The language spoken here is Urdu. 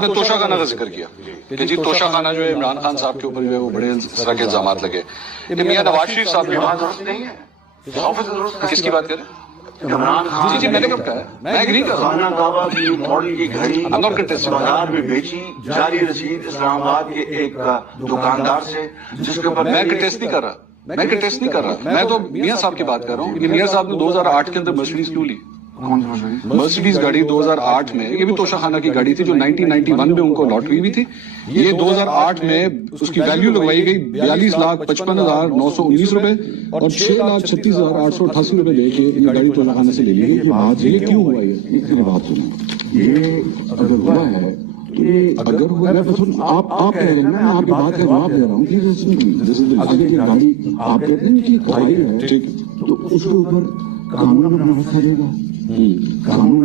نے توشہ خانہ کا ذکر کیا کہ جی توشہ خانہ جو ہے عمران خان صاحب کے اوپر جو ہے وہ بڑے اس طرح کے الزامات لگے کہ میاں نواز شریف صاحب کے وہاں ضرورت نہیں ہے. کس کی بات کریں؟ عمران خان جی میں نے کب کہا ہے؟ میں ایگری کر رہا ہوں. خانہ کعبہ کی ماڈل کی گھڑی I'm not contesting. بازار میں بیچی جاری رسید اسلام آباد کے ایک دکاندار سے جس کے اوپر میں کنٹیسٹ نہیں کر رہا. میں کنٹیسٹ نہیں کر رہا. میں تو میاں صاحب کی بات کر رہا ہوں کہ میاں صاحب نے 2008 کے اندر مرسیڈیز کیوں لی؟ کون سی مشہور مرسیڈیز گاڑی 2008 میں، یہ بھی توشہ خانہ کی گاڑی تھی جو 1991 میں ان کو لاٹری بھی تھی. یہ 2008 میں اس کی ویلیو لگوائی گئی 42,55,919 روپے اور 6,36,888 روپے دے کے یہ گاڑی توشہ خانے سے لے لی. یہ بات یہ کیوں ہوا؟ یہ بات سنیں، یہ اگر ہوا ہے کہ اگر ہوا ہے تو آپ کہہ رہے ہیں، میں آپ کی بات کا جواب دے رہا ہوں کہ اگر یہ گاڑی آپ کہتے ہیں کہ خالی ہے ٹھیک تو اس کے اوپر قانون اپنا حق کرے گا. قانون